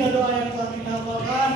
tiga doa yang telah kita hafalkan.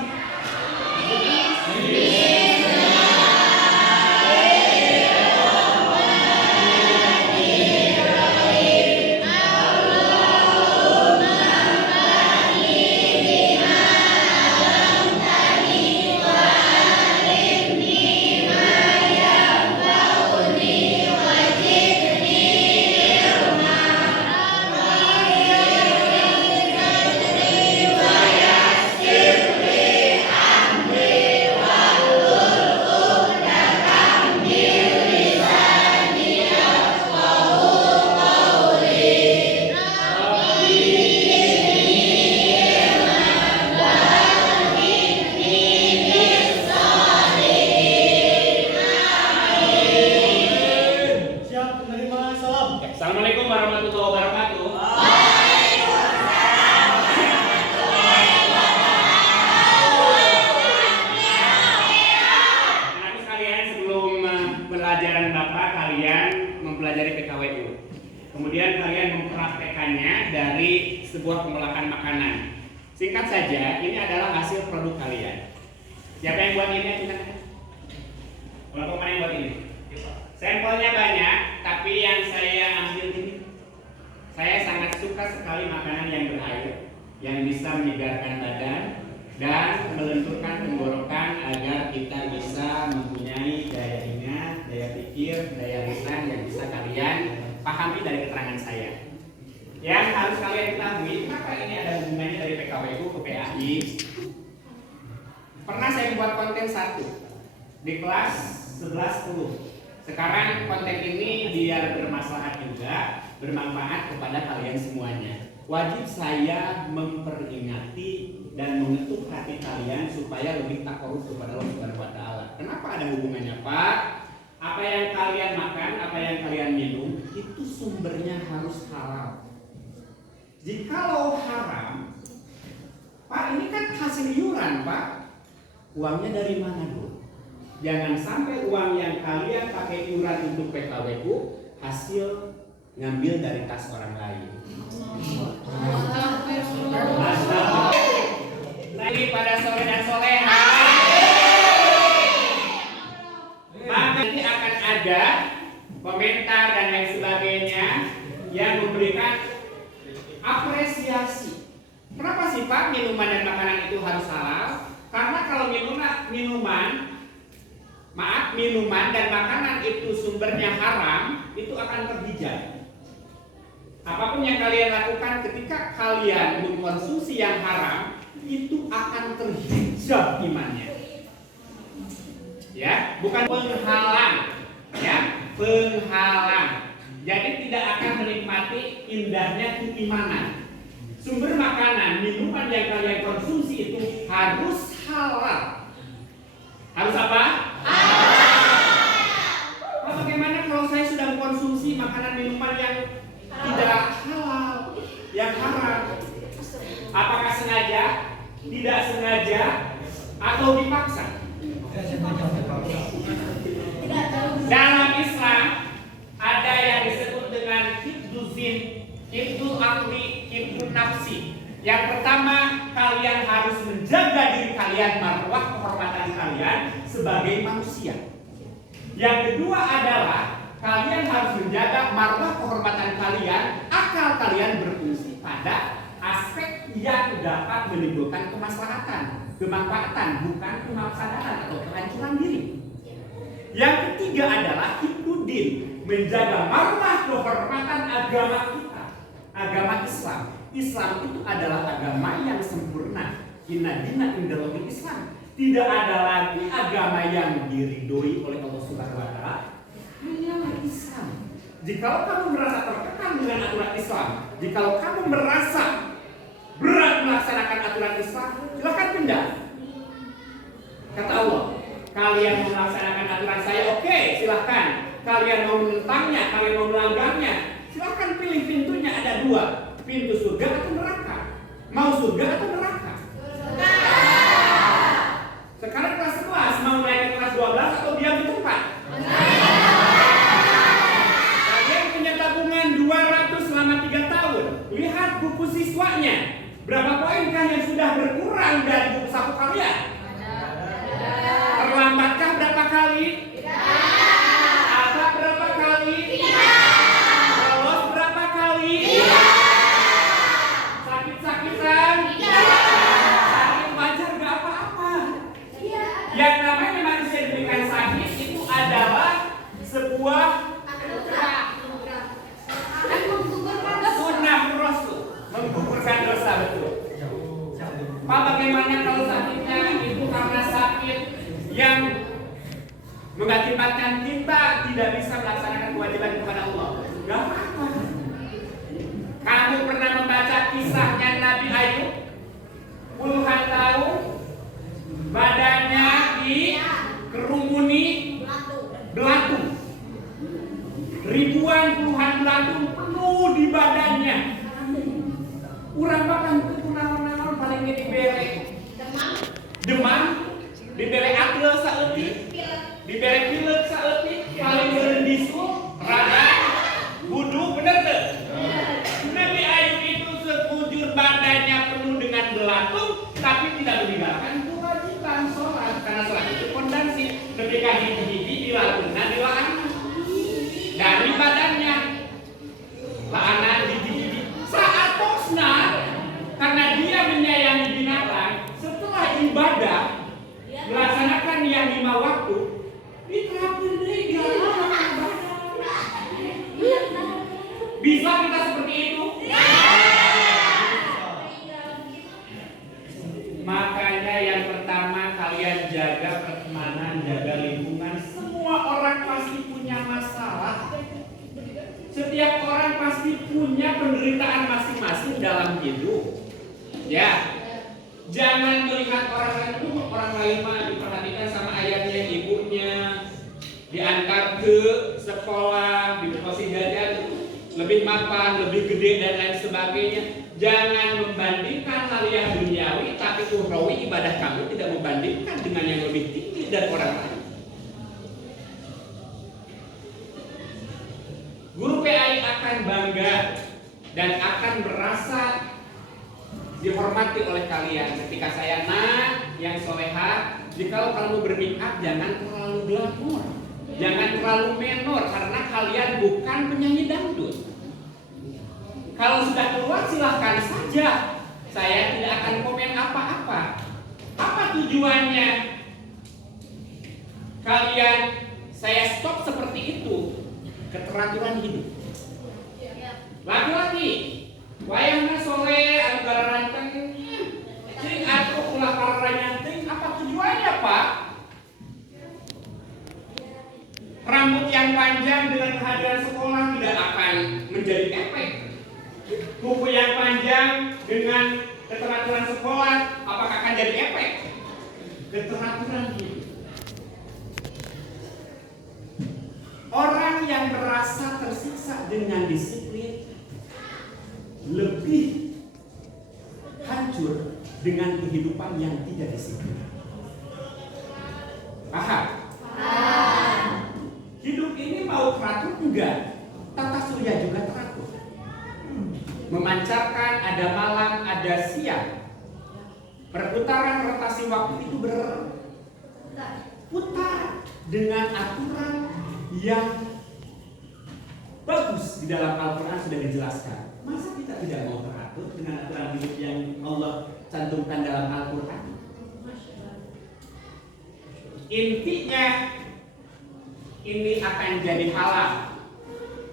Assalamualaikum warahmatullahi wabarakatuh. Anak sekalian, sebelum pelajaran Bapak, kalian mempelajari PKWU. Kemudian kalian mempraktekannya dari sebuah pengolahan makanan. Singkat saja, ini adalah hasil produk kalian. Siapa yang buat ini? Kelompok mana yang buat ini? Sampelnya banyak, tapi yang saya ambil ini, saya sangat suka sekali makanan yang berair, yang bisa menyegarkan badan dan melenturkan tenggorokan agar kita bisa mempunyai daya ingat, daya pikir, daya lisan yang bisa kalian pahami dari keterangan saya. Yang harus kalian ketahui, kenapa ini ada hubungannya dari PKWU ke PAI. Pernah saya buat konten satu di kelas 11-10. Sekarang konten ini biar bermaslahat juga, bermanfaat kepada kalian semuanya. Wajib saya memperingati dan mengetuk hati kalian supaya lebih takaruf kepada Allah Subhanahu wa taala. Kenapa ada hubungannya, Pak? Apa yang kalian makan, apa yang kalian minum, itu sumbernya harus halal. Jikalau haram, Pak, ini kan hasil iuran, Pak. Uangnya dari mana, Bu? Jangan sampai uang yang kalian pakai iuran untuk PKWU hasil ngambil dari tas orang lain. Lagi pada sore dan soleha, maka nanti akan ada komentar dan lain sebagainya yang memberikan apresiasi. Kenapa sih, Pak, minuman dan makanan itu harus halal? Karena kalau minuman dan makanan itu sumbernya haram, itu akan terhijab. Apapun yang kalian lakukan ketika kalian mengkonsumsi yang haram, itu akan terhijab imannya. Ya, bukan penghalang, ya, penghalang. Jadi tidak akan menikmati indahnya keimanan. Sumber makanan, minuman yang kalian konsumsi itu harus halal. Harus apa? Bagaimana kalau saya sudah mengkonsumsi makanan minuman yang tidak halal, yang haram? Apakah sengaja, tidak sengaja, atau dipaksa? Dalam Islam ada yang disebut dengan hifdzuzin, hifdzul akli, hifdzul nafsi. Yang pertama, kalian harus menjaga diri kalian, marwah kehormatan kalian sebagai manusia. Yang kedua adalah kalian harus menjaga marwah kehormatan kalian, akal kalian berfungsi pada aspek yang dapat menimbulkan kemaslahatan, kemanfaatan, bukan kemafsadatan atau kehancuran diri. Yang ketiga adalah hifdzuddin, menjaga marwah kehormatan agama kita, agama Islam. Islam itu adalah agama yang sempurna. Inna dina indallahil Islam. Tidak ada lagi agama yang diridhoi oleh Allah Subhanahu wa taala, hanyalah Islam. Jikalau kamu merasa tertekan dengan aturan Islam, jikalau kamu merasa berat melaksanakan aturan Islam, silakan pindah. Kata Allah, kalian mau melaksanakan aturan saya, oke, silahkan. Kalian mau menentangnya, kalian mau melanggarnya, silahkan pilih pintunya, ada dua, pintu surga atau neraka. Mau surga atau neraka? Sekarang kelas 11, mau naik ke kelas 12 atau diam di tempat? Kalian punya tabungan 200 selama 3 tahun. Lihat buku siswanya. Berapa poinkah yang sudah berkurang dari buku saku kalian? Terlambatkah berapa kali? Apa berapa kali? Lolos berapa kali? Sakit-sakitan? Sakit wajar gak apa-apa. Yang namanya manusia diberikan sakit itu adalah sebuah sunnah Rasul, menggugurkan dosa, betul. Pak, bagaimana kalau sakitnya itu karena sakit yang mengakibatkan kita tidak bisa melaksanakan kewajiban kepada Allah? Gak apa-apa. Kamu pernah membaca kisahnya Nabi Ayub? Puluhan tahun badannya dikerumuni belatung. Ribuan puluhan belatung penuh di badannya. Urang makan itu naon-naon paling dibere demam, dibere atle saeutik, dibere pilek saeutik, paling eureun disu, rada, wudu, bener teu? Nabi Ayub itu sekujur badannya penuh dengan belatung, tapi tidak meninggalkan kewajiban sholat karena sholat itu fondasi. Ketika hiji-hiji dilakukan dilaan dari badannya, laanan hiji-hiji saat tosna karena dia menyayangi binatang. Setelah ibadah melaksanakan yang 5 waktu diterapkan deui bisa kita seperti itu? Makanya yang pertama kalian jaga pertemanan, jaga lingkungan. Semua orang pasti punya masalah. Setiap orang pasti punya penderitaan masing-masing dalam hidup. Ya, jangan melihat orang lain mah diperhatikan sama ayahnya, ibunya, diantar ke sekolah, dikasih jajan lebih mapan, lebih gede dan lain sebagainya. Jangan membandingkan hal yang duniawi, tapi ukhrawi, ibadah kamu tidak membandingkan dengan yang lebih tinggi dari orang lain. Guru PAI akan bangga dan akan merasa dihormati oleh kalian ketika saya yang soleha. Jika kamu bermikap jangan terlalu glamor, jangan terlalu menor, karena kalian bukan penyanyi dangdut. Kalau sudah keluar silahkan saja, saya tidak akan komen apa-apa. Apa tujuannya kalian saya stop seperti itu? Keteraturan hidup. Laki-laki wayangna sore anu gararanteng cing atuh ulah kararanyanteng. Apa tujuannya, Pak? Rambut yang panjang dengan kehadiran sekolah tidak akan menjadi efek. Kuku yang panjang dengan keteraturan sekolah apakah akan jadi efek? Keteraturan hidup. Orang yang merasa tersiksa dengan disiplin lebih hancur dengan kehidupan yang tidak disiplin. Paham? Hidup ini mau teratur enggak? Tata surya juga teratur. Memancarkan, ada malam, ada siang. Perputaran rotasi waktu itu berputar dengan aturan yang bagus di dalam Al-Quran sudah dijelaskan. Masa kita tidak mau teratur dengan aturan hidup yang Allah cantumkan dalam Al-Quran? Intinya ini akan jadi halal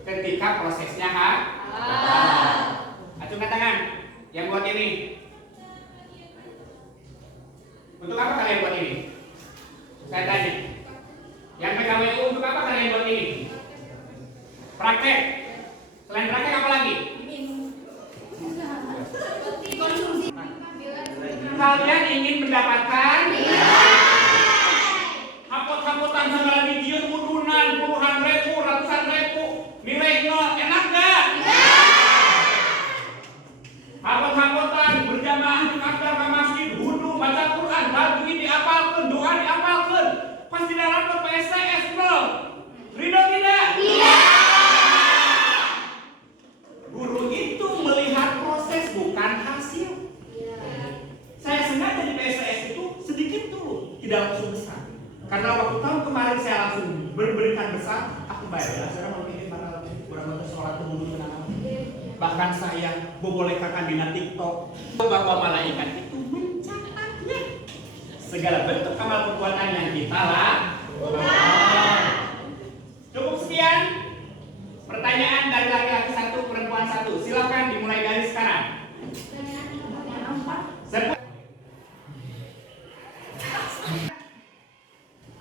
ketika prosesnya halal. Acungkan tangan yang buat ini. Untuk apa kalian buat ini? Saya tanya. Yang PKWU untuk apa kalian buat ini? Praktek. Selain praktek apa lagi? Kalian ingin mendapatkan hapot-hapotan segala dijiun udunan puluhan ribu, ratusan ribu, nilainya enak gak? Hapot-hapotan berjamaah di akbar ke masjid, wudu, baca Quran, tajwid diapalkeun, doa diapalkeun. Pas di dalam ke PSS belum? Ridho tidak? Iya. Guru itu melihat proses bukan hasil. baik. Sekarang mau bikin para kurang sholat dulu kenapa? Bahkan saya membolehkan dina TikTok bahwa malaikat itu mencatatnya segala bentuk amal perbuatan yang kita lakukan. Cukup sekian pertanyaan dari laki-laki satu, perempuan satu. Silakan dimulai dari sekarang.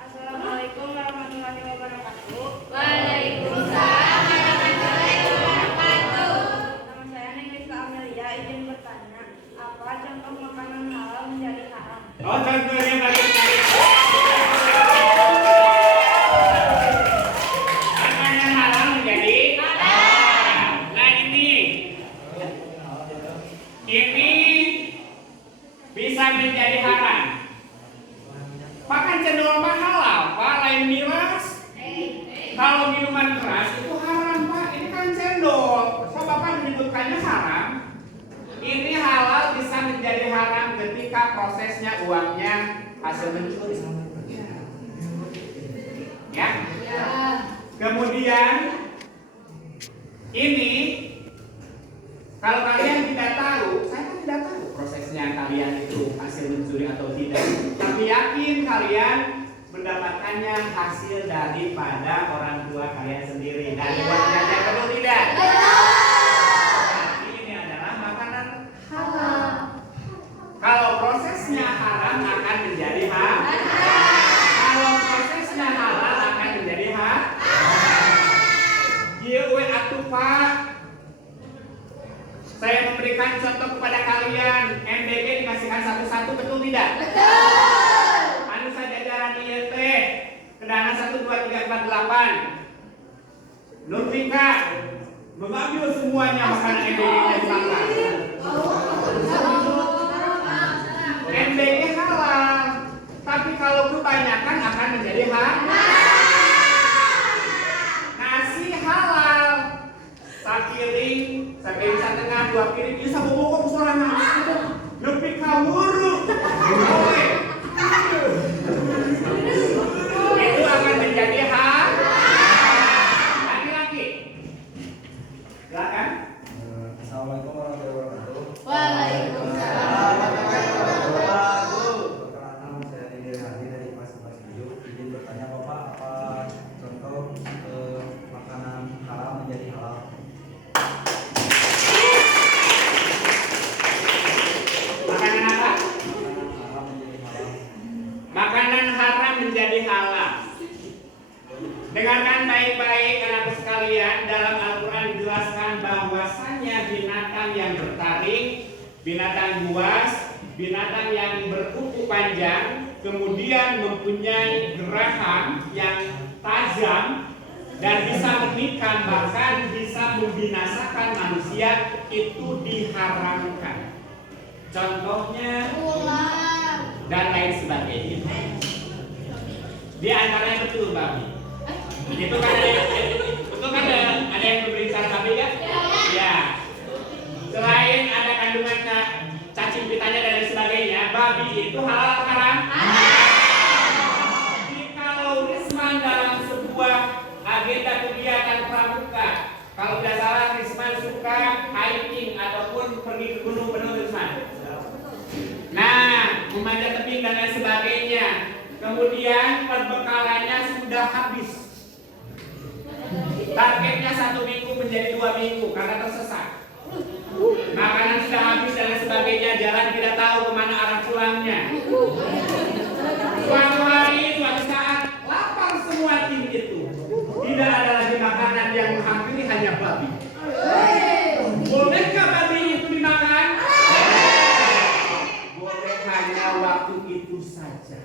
Assalamualaikum warahmatullahi wabarakatuh. Waalaikumsalam warahmatullahi wabarakatuh. Nama saya Negrita Amelia, izin bertanya, apa contoh makanan halal menjadi haram? Oh, contohnya baik sekali. Makanan halal menjadi haram. Nah ini bisa menjadi haram. Bahkan cenderung halal, Pak, lain miras. Kalau minuman keras itu haram, Pak. Ini kan cendol. Kok Bapak menyebutkannya haram? Ini halal bisa menjadi haram ketika prosesnya uangnya hasil mencuri. Ya. Kemudian ini kalau kalian tidak tahu, saya kan tidak tahu prosesnya kalian itu hasil mencuri atau tidak. Tapi yakin kalian mendapatkannya hasil daripada orang tua kalian sendiri. Dari uang jajan, betul tidak? Ini adalah makanan halal. Kalau prosesnya haram akan menjadi haram. Kalau prosesnya halal akan menjadi haram. Ieu atuh Pak. Saya memberikan contoh kepada kalian. MBG dikasihkan satu-satu, betul tidak? Betul. Anu sajajaran IET Kedana 1, 2, 3, 4, 8. Nurfika mengambil semuanya makanan MBG dan makan. MBG halal, tapi kalau kebanyakan akan menjadi haram. Nasi halal, sakiring setengah, 2 piring, bisa bobok sorangan. Nepi ka wuru. Itu akan menjadi haram. Laki-laki. Silakan. Assalamualaikum warahmatullahi wabarakatuh. Waalaikumsalam warahmatullahi wabarakatuh. Perkenalkan, nama saya Dede Hadi dari kelas 4 izin bertanya Bapak, apa contoh makanan halal menjadi halal? Makanan apa? Makanan halal menjadi halal. Makanan haram menjadi halal. Dengarkan baik-baik anak sekalian, dalam Al-Quran dijelaskan bahwasanya binatang yang bertaring, binatang buas, binatang yang berkuku panjang, kemudian mempunyai geraham yang tajam dan bisa menikam, bahkan bisa membinasakan manusia, itu diharamkan. Contohnya dan lain sebagainya. Di antaranya betul babi. Itu kan ada yang memeriksa babi kan? Ya. Selain ada kandungan cacing pitanya dan lain sebagainya, babi itu halal atau haram? Jadi kalau Risman dalam sebuah agenda kegiatan pramuka, kalau tidak salah Risman suka hiking ataupun pergi ke gunung, benar Risman? Nah, memanjat tebing dan lain sebagainya. Kemudian perbekalannya sudah habis. Targetnya 1 minggu menjadi 2 minggu karena tersesat. Makanan sudah habis dan lain sebagainya, jalan tidak tahu kemana arah pulangnya. Suatu hari, suatu saat, lapar semua tim itu. Tidak ada lagi makanan yang menghampiri, hanya babi. Bolehkah babi itu dimakan? Boleh, hanya waktu itu saja.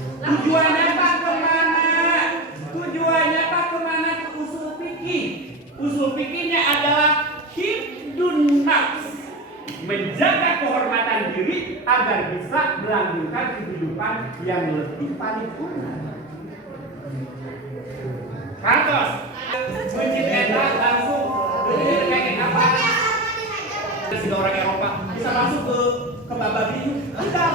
Tujuannya Pak kemana? Tujuannya Pak kemana? Ke usul fikih. Usul fikihnya adalah hifdun nafs, menjaga kehormatan diri agar bisa melanjutkan kehidupan yang lebih paripurna. Kantos, mencintai langsung kayak apa? Sehingga orang Eropa bisa masuk ke babi. Tidak.